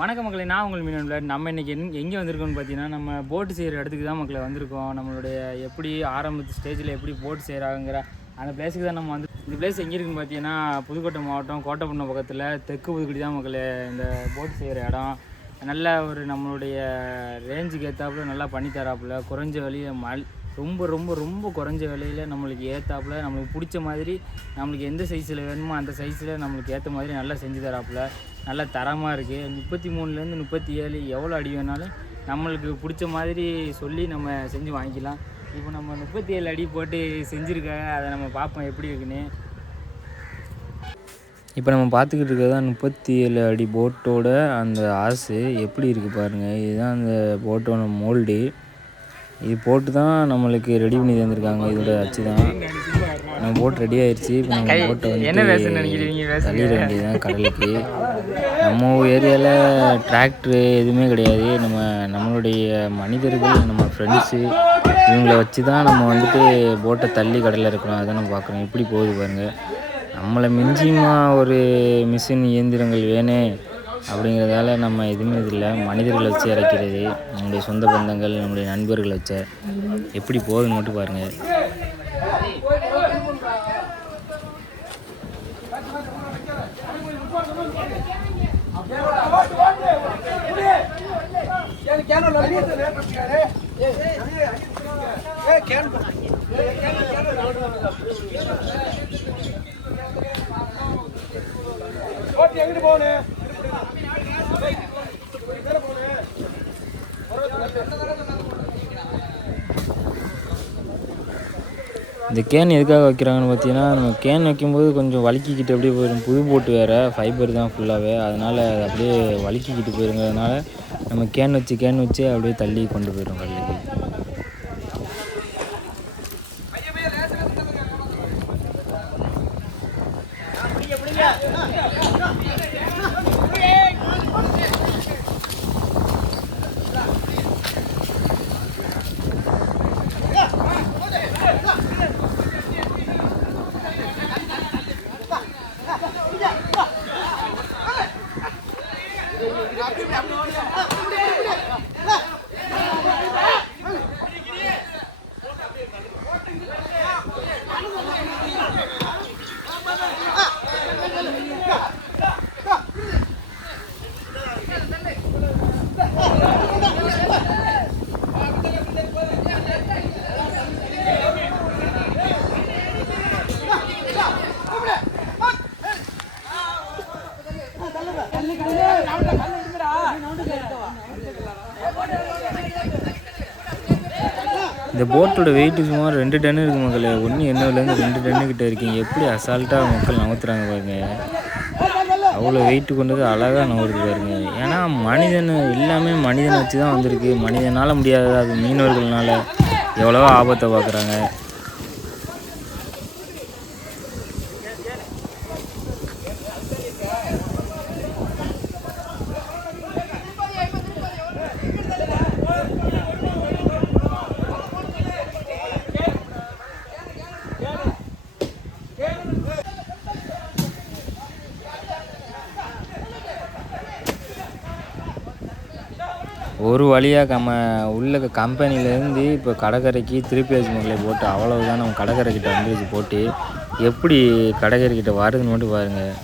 வணக்க மக்களை, நான் உங்கள் மீனவன். நம்ம இன்றைக்கி எங்கே வந்திருக்கோம்னு பார்த்தீங்கன்னா, நம்ம போட்டு செய்கிற இடத்துக்கு தான் மக்களை வந்திருக்கோம். நம்மளுடைய எப்படி ஆரம்பத்து ஸ்டேஜில் எப்படி போட்டு செய்கிறாங்கிற அந்த பிளேஸுக்கு தான் நம்ம வந்து. இந்த பிளேஸ் எங்கே இருக்குதுன்னு பார்த்தீங்கன்னா, புதுக்கோட்டை மாவட்டம் கோட்டைப்பண்ணம் பக்கத்தில் தெற்கு புதுக்குடி தான் மக்களே இந்த போட்டு செய்கிற இடம். நல்ல ஒரு நம்மளுடைய ரேஞ்சுக்கு ஏற்றாப்புல நல்லா பண்ணித்தராப்புல, குறைஞ்ச விலையில் ரொம்ப ரொம்ப ரொம்ப குறைஞ்ச விலையில் நம்மளுக்கு ஏற்றாப்புல, நம்மளுக்கு பிடிச்ச மாதிரி நம்மளுக்கு எந்த சைஸில் வேணுமோ அந்த சைஸில் நம்மளுக்கு ஏற்ற மாதிரி நல்லா செஞ்சு தராப்புல. நல்லா தரமாக இருக்குது. 33லேருந்து 37 எவ்வளோ அடி வேணாலும் நம்மளுக்கு பிடிச்ச மாதிரி சொல்லி நம்ம செஞ்சு வாங்கிக்கலாம். இப்போ நம்ம 37 அடி போட்டு செஞ்சுருக்காங்க, அதை நம்ம பார்ப்போம் எப்படி இருக்குன்னு. இப்போ நம்ம பார்த்துக்கிட்டு இருக்கிறது தான் 37 அடி போட்டோட அந்த ஆசு எப்படி இருக்குது பாருங்கள். இதுதான் அந்த போட்டோட மோல்டு. இது போட்டு தான் நம்மளுக்கு ரெடி பண்ணி தந்துருக்காங்க. இதோட அச்சு தான் நம்ம போட் ரெடி ஆயிடுச்சு. இப்போ நம்ம போட்டை வந்து தள்ளிட வேண்டியதுதான் கடலுக்கு. நம்ம ஏரியாவில் டிராக்டரு எதுவுமே கிடையாது. நம்மளுடைய மனிதர்கள், நம்ம ஃப்ரெண்ட்ஸு இவங்களை வச்சு தான் நம்ம வந்துட்டு போட்டை தள்ளி கடலில் இருக்கிறோம். அதை நம்ம பார்க்குறோம் எப்படி போகுது பாருங்கள். நம்மளை மிஞ்சியுமா ஒரு மிஷின் இயந்திரங்கள் வேணும் அப்படிங்கிறதால நம்ம எதுவுமே இல்லை, மனிதர்களை வச்சு இறக்கிறது. நம்முடைய சொந்த பந்தங்கள், நம்முடைய நண்பர்களை வச்ச எப்படி போகுதுன்னு மட்டும் பாருங்கள். இந்த கேன் எதுக்காக வைக்கிறாங்கன்னு பார்த்தீங்கன்னா, நம்ம கேன் வைக்கும்போது கொஞ்சம் வலிக்கிக்கிட்டு அப்படியே போயிடும். புது போட்டு வேறு ஃபைபர் தான் ஃபுல்லாகவே, அதனால் அது அப்படியே வலிக்கிக்கிட்டு போயிருங்கிறதுனால நம்ம கேன் வச்சு அப்படியே தள்ளி கொண்டு போயிடும் கடலுக்கு. இந்த போட்டோட வெயிட்டு சுமார் 2 டன்னு இருக்குது மக்களே. 1 எண்ணூறுலேருந்து 2 டன்னு கிட்ட இருக்கீங்க. எப்படி அசால்ட்டாக மக்கள் நகர்த்துறாங்க பாருங்க. அவ்வளோ வெயிட்டு கொண்டது அழகாக நகர்த்து பாருங்க. ஏன்னா மனிதன் எல்லாமே மனிதனை வச்சு தான் வந்திருக்கு. மனிதனால் முடியாத அது மீனவர்கள்னால எவ்வளவோ ஆபத்தை பார்க்குறாங்க. ஒரு வழியாக நம்ம உள்ள கம்பெனிலேருந்து இப்போ கடற்கரைக்கு திருப்பி வச்சு மக்களை போட்டு அவ்வளவுதான். நம்ம கடற்கரைக்கிட்ட வந்துச்சு போட்டு எப்படி கடற்கரைக்கிட்ட வருதுன்னு மட்டும் பாருங்கள்.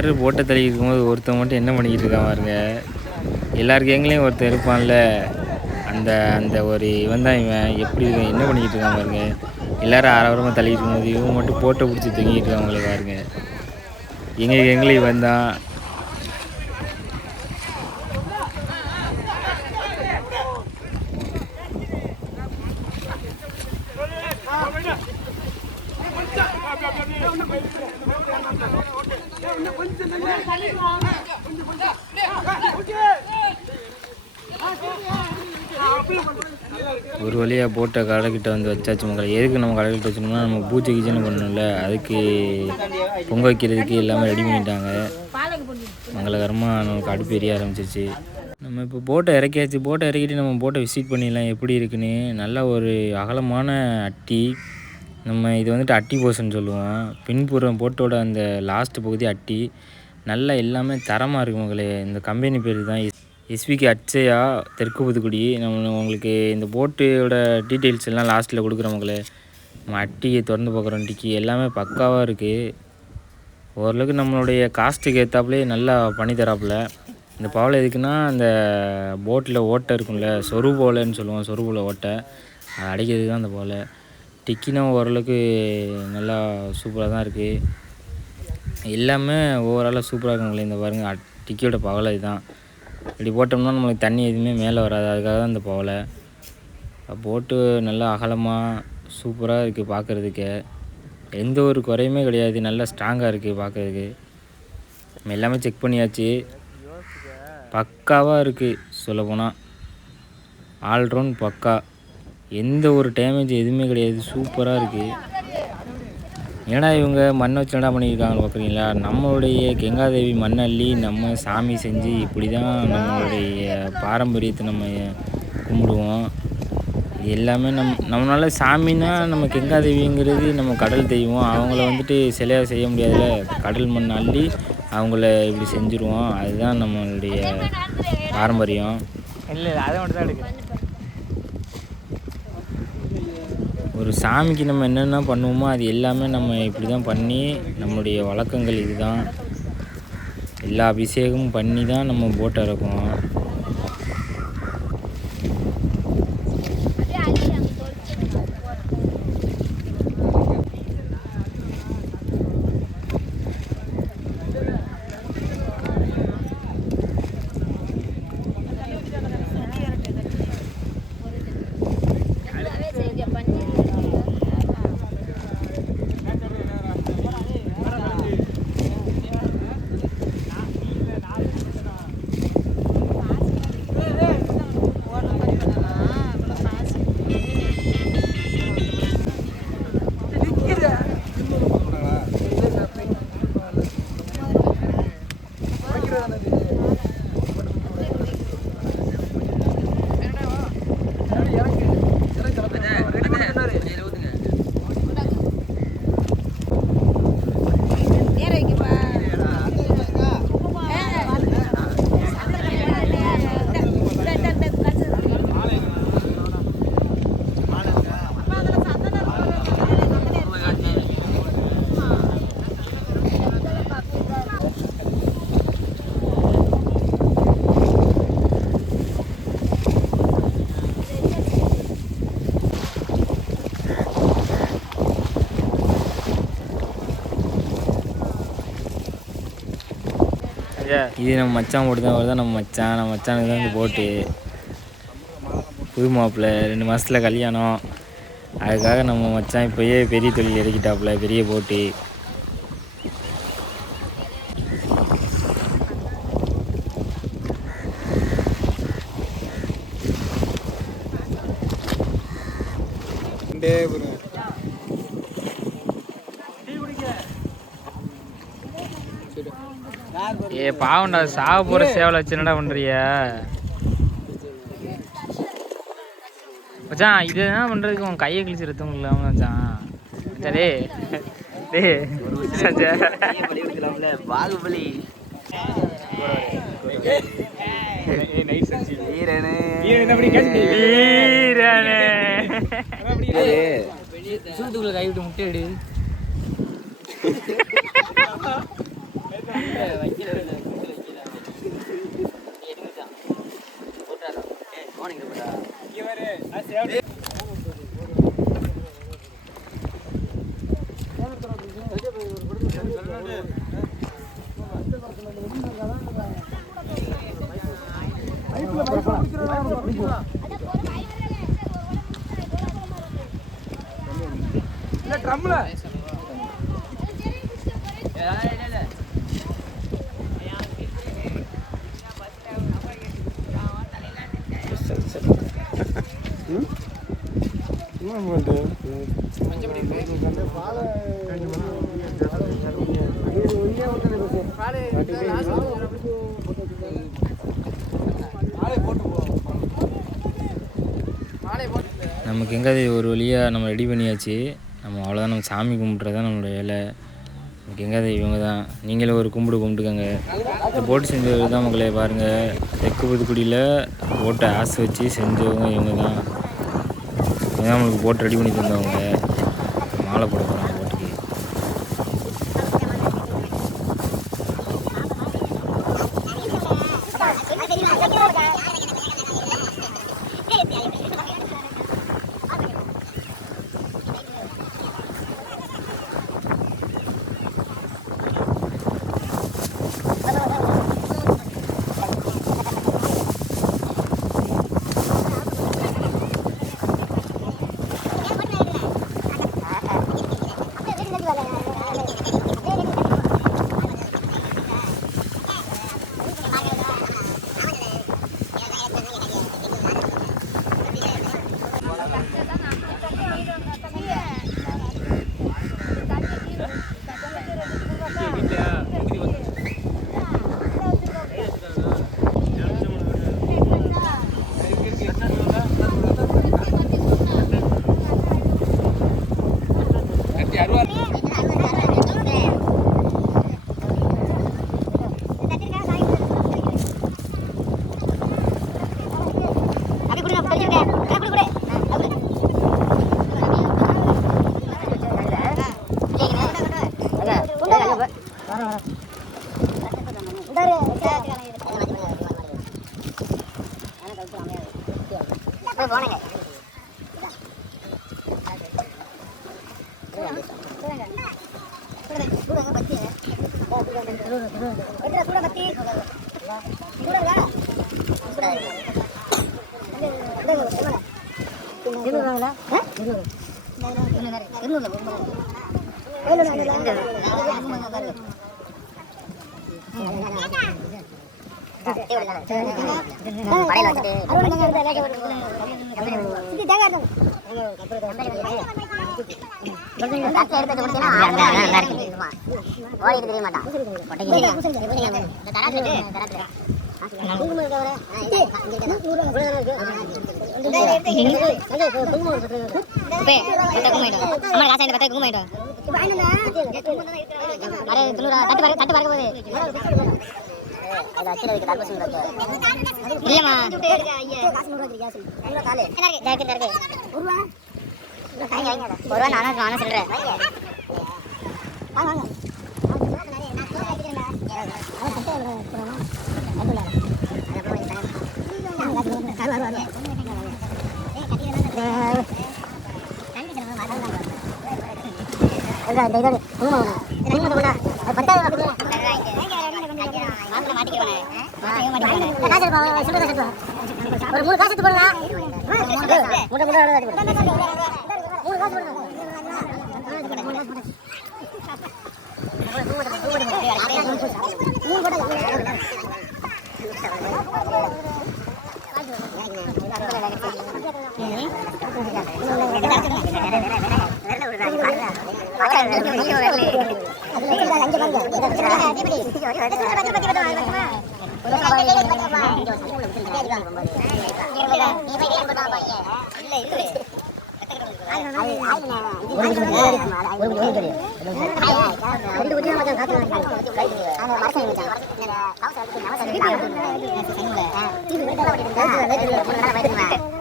எல்லோரும் போட்டை தள்ளி இருக்கும்போது ஒருத்தன் மட்டும் என்ன பண்ணிக்கிட்டு இருக்கான் பாருங்க. எல்லாருக்கு எங்களையும் ஒருத்தன் இருப்பான்ல, அந்த அந்த ஒரு இவன் தான் இவன். எப்படி இவன் என்ன பண்ணிக்கிட்டு இருக்கான் பாருங்க. எல்லோரும் ஆரவாரமாக தள்ளிட்டு இருக்கும்போது இவன் மட்டும் போட்டை பிடிச்சி தூங்கிட்டு இருக்காங்களே பாருங்க. எங்களையும் இவன் தான். ஒரு வழியாக போட்டை கடைக்கிட்ட வந்து வச்சாச்சு மக்களை. எதுக்கு நம்ம கடைக்கிட்ட வச்சோம்னா நம்ம பூஜை கீச்சனை பண்ணணும்ல, அதுக்கு பொங்க வைக்கிறதுக்கு எல்லாமே ரெடி பண்ணிட்டாங்க. மங்களகரமாக நமக்கு அடுப்பு எரிய ஆரம்பிச்சிருச்சு. நம்ம இப்போ போட்டை இறக்கியாச்சு. போட்டை இறக்கிட்டு நம்ம போட்டை விசிட் பண்ணிடலாம் எப்படி இருக்குன்னு. நல்ல ஒரு அகலமான அட்டி. நம்ம இது வந்துட்டு அட்டி போர்ஷன் சொல்லுவோம். பின்புறம் போட்டோட அந்த லாஸ்ட் பகுதி அட்டி. நல்லா எல்லாமே தரமாக இருக்குது மகளே. இந்த கம்பெனி பேர் தான் எஸ்விகே அட்சயா, தெற்கு புதுக்குடி. உங்களுக்கு இந்த போட்டோட டீட்டெயில்ஸ் எல்லாம் லாஸ்ட்டில் கொடுக்குற மகளே. நம்ம அட்டியை திறந்து பார்க்குறோம். டிக்கி எல்லாமே பக்காவாக இருக்குது. ஓரளவுக்கு நம்மளுடைய காஸ்ட்டுக்கு ஏற்றாப்புலே நல்லா பண்ணி தராப்புல. இந்த பவளை எதுக்குன்னா அந்த போட்டில் ஓட்டை இருக்கும்ல, சொருபோலைன்னு சொல்லுவோம். சொருபோலை ஓட்டை அதை அடைக்கிறதுக்கு தான் அந்த போலை. டிக்கினா ஓரளவுக்கு நல்லா சூப்பராக தான் இருக்குது. எல்லாமே ஓவராலாக சூப்பராக இருக்குங்களே. இந்த பாருங்கள் டிக்கியோட பவளை இதுதான். இப்படி போட்டோம்னா நம்மளுக்கு தண்ணி எதுவுமே மேலே வராது. அதுக்காக தான் இந்த பவளை. போட்டு நல்லா அகலமாக சூப்பராக இருக்குது பார்க்குறதுக்கு. எந்த ஒரு குறையுமே கிடையாது. நல்லா ஸ்ட்ராங்காக இருக்குது பார்க்குறதுக்கு. நம்ம எல்லாமே செக் பண்ணியாச்சு. பக்காவாக இருக்குது சொல்லப்போனால். ஆல்ரவுண்ட் பக்கா. எந்த ஒரு டேமேஜ் எதுவுமே கிடையாது. சூப்பராக இருக்குது. ஏன்னா இவங்க மண்ணை வச்சு என்னடா பண்ணியிருக்காங்கன்னு பார்க்குறீங்களா. நம்மளுடைய கங்காதேவி மண்ணள்ளி நம்ம சாமி செஞ்சு இப்படி தான் நம்மளுடைய பாரம்பரியத்தை நம்ம கும்பிடுவோம். இது எல்லாமே நம்மளால சாமின்னா நம்ம கங்காதேவிங்கிறது நம்ம கடல் தெய்வம். அவங்கள வந்துட்டு சிலையாக செய்ய முடியாதுல. கடல் மண் அள்ளி அவங்கள இப்படி செஞ்சுருவோம். அதுதான் நம்மளுடைய பாரம்பரியம். இல்லை அதை மட்டும் தான் எடுக்கு. ஒரு சாமிக்கு நம்ம என்னென்ன பண்ணுவோமோ அது எல்லாமே நம்ம இப்படி தான் பண்ணி நம்மளுடைய வழக்கங்கள் இது தான். எல்லா அபிஷேகமும் பண்ணி தான் நம்ம போட்டை இறக்குவோம். இது நம்ம மச்சான் போட்டு தான் வருதான். நம்ம மச்சானுக்கு தான் இந்த போட்டு. புது மாப்பிள்ளை 2 மாதத்தில் கல்யாணம். அதுக்காக நம்ம மச்சான் இப்போயே பெரிய தொழில் இறக்கிட்டாப்புல. பெரிய போட்டு. ஏ பாவண்டா, சாக போகிற சேவலை வச்சு என்னடா பண்ணுறிய மச்சான்? இது என்ன பண்ணுறதுக்கு உன் கையை கிழிச்சு ரத்தம் இல்லாமல் மச்சான். மச்சான் டே பாகுபலி சூத்துக்குள்ள கை விட்டு முட்டை எடு. நமக்கு எங்கே ஒரு வழியாக நம்ம ரெடி பண்ணியாச்சு. நம்ம அவ்வளோதான், நம்ம சாமி கும்பிட்றதான் நம்மளோட வேலை. நமக்கு எங்கே இவங்க தான். நீங்களே ஒரு கும்பிட்டுக்கோங்க. இந்த போட்டு செஞ்சவர் தான் மக்களே பாருங்கள். தெற்கு புதுக்குடியில் போட்டை ஆசை வச்சு செஞ்சவங்க இவங்க தான். இவங்க தான் நம்மளுக்கு போட்டு ரெடி பண்ணி தந்தவங்க. மாலை போட போகிறாங்க போட்டுக்கு.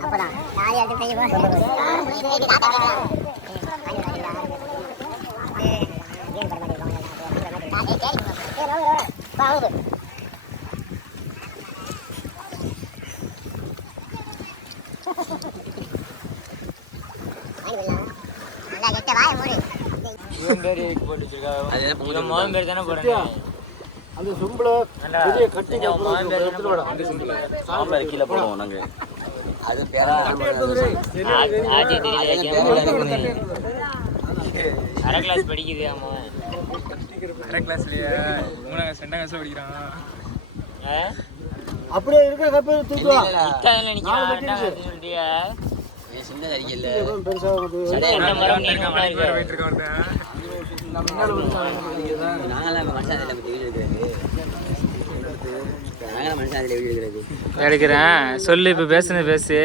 அப்பதான் அந்த சொம்புல பெரிய கட்டி சாம்பார் கீழே போடுவோம் நாங்க. அது பேரா அரை கிளாஸ் படிக்குது ஆமா. அரை கிளாஸ்லயா 3ஆம் கிளாஸ் 2ஆம் கிளாஸ்ல படிக்கிறான். அப்படியே இருக்கிற கப்பை தூக்குவா. இத்தால நிக்கிறான் சொல்றியா? ஏ சின்னது அடிக்கல. பெருசா என்ன மரம் நீங்க போயிட்டு இருக்க ஒருத்தன். நாங்களே மனுஷன் அதில் வீடியோ எடுக்கிறது. நாங்களே மனுஷன் அதில் வீடியோ எடுக்கிறது. எடுக்கிறேன் சொல்லு, இப்போ பேசு.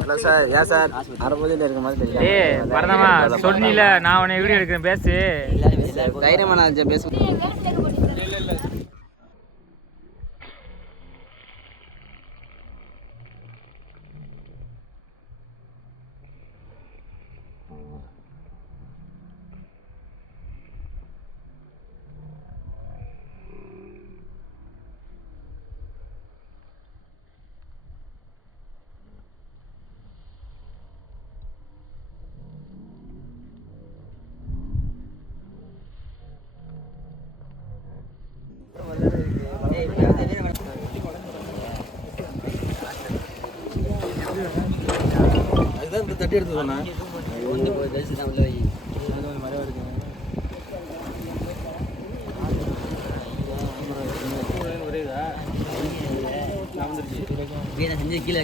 ஹலோ சார், ஏன் சார் அரைபதியில் இருக்க மாதிரி தெரியும். ஏய் பரதமா சொன்னில, நான் உன்னை வீடியோ எடுக்கிறேன், பேசு. தைரியமா நான் பேச. அதுதான் தட்டி எடுத்து சொன்னேன். ஒன்று போய் தரிசி தான் உள்ள வை. செஞ்சு கீழே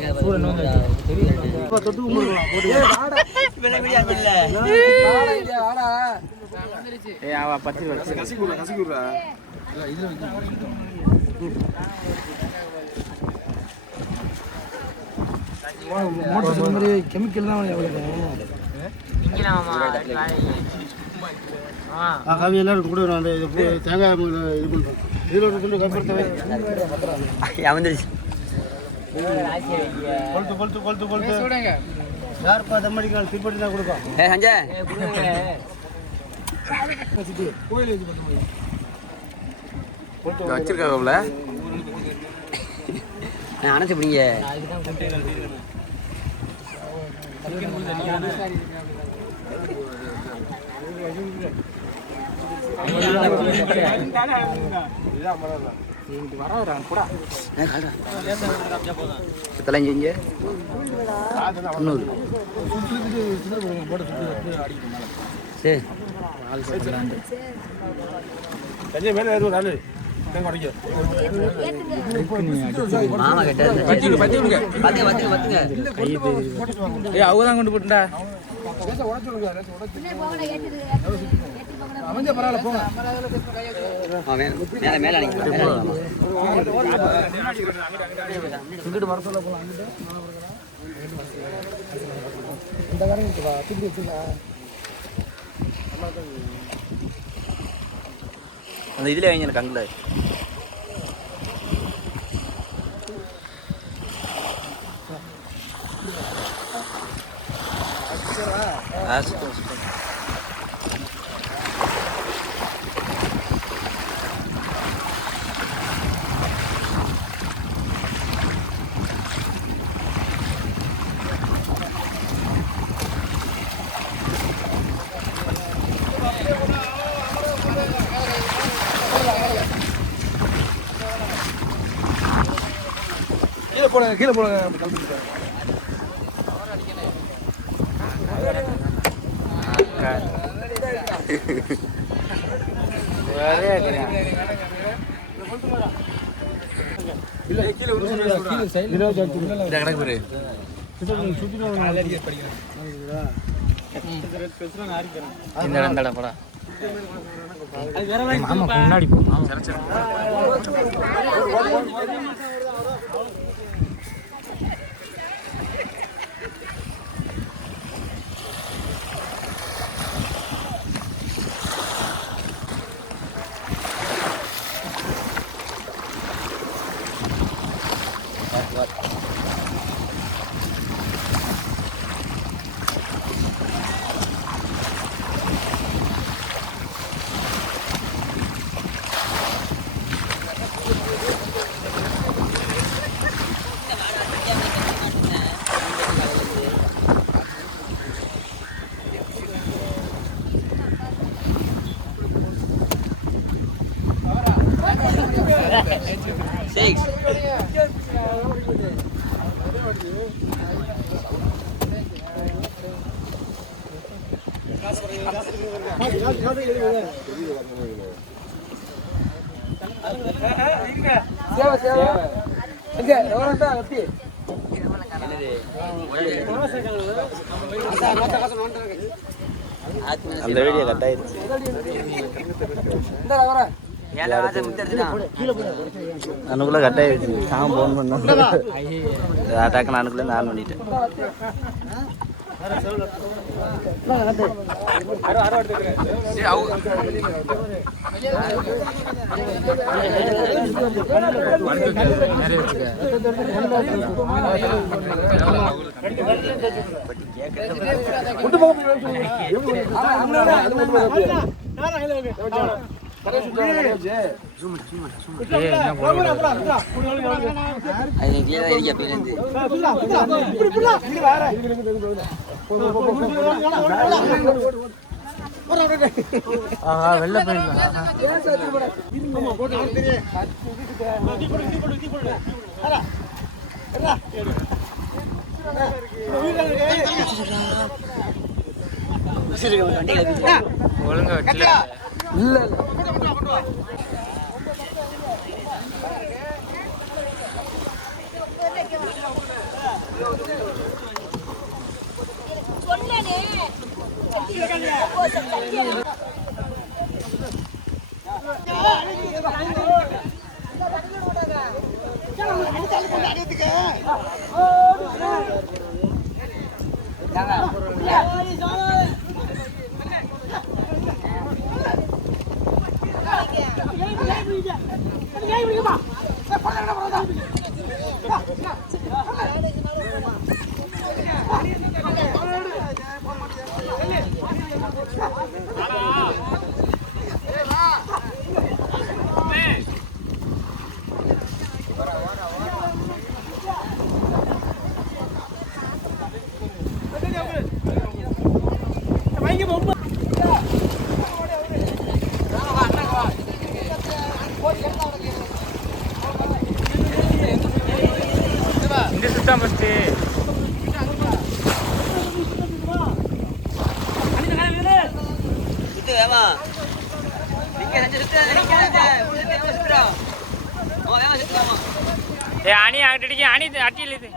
கெமிக்கல் தான் கவி எல்லாரும் கூட அந்த தேங்காய் இது பண்ணுறோம். இதில் ஒரு சொல்லி கற்படுத்தவை வந்துருச்சு. கொளுத்து யாருப்பா தம்மடிக்கால் திருப்பதி தான் கொடுப்போம். சஞ்சய் கோயில் இது வச்சிருக்காங்கல்ல, அணைச்சு பிடிங்க. மாமா கிட்ட அவதான் கொண்டு போட்டுடா. மேல அந்த இதுல வைங்க கங்குல. கீழே போடுங்க. முன்னாடி அந்த வீடியோ கட் ஆயிடுச்சு. அனுக்குள்ள கட் ஆயிடுச்சு. நான் போன் பண்ணேன். டக்குன்னு அனுக்குள்ள நான் பண்ணிட்டேன். வெளில போயிருந்தா ஒழுங்கா வெட்டல. இல்ல இந்த சுத்தம் ஃபஸ்ட்டு அணி அடிக்க அணி அட்டியில் இது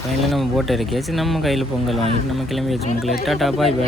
ஃபைனலாக நம்ம போட்டை இறக்கியாச்சு. நம்ம கையில் பொங்கல் வாங்கிட்டு நம்ம கிளம்பி வச்சு மக்களே. டாட்டா பாய் பாய்.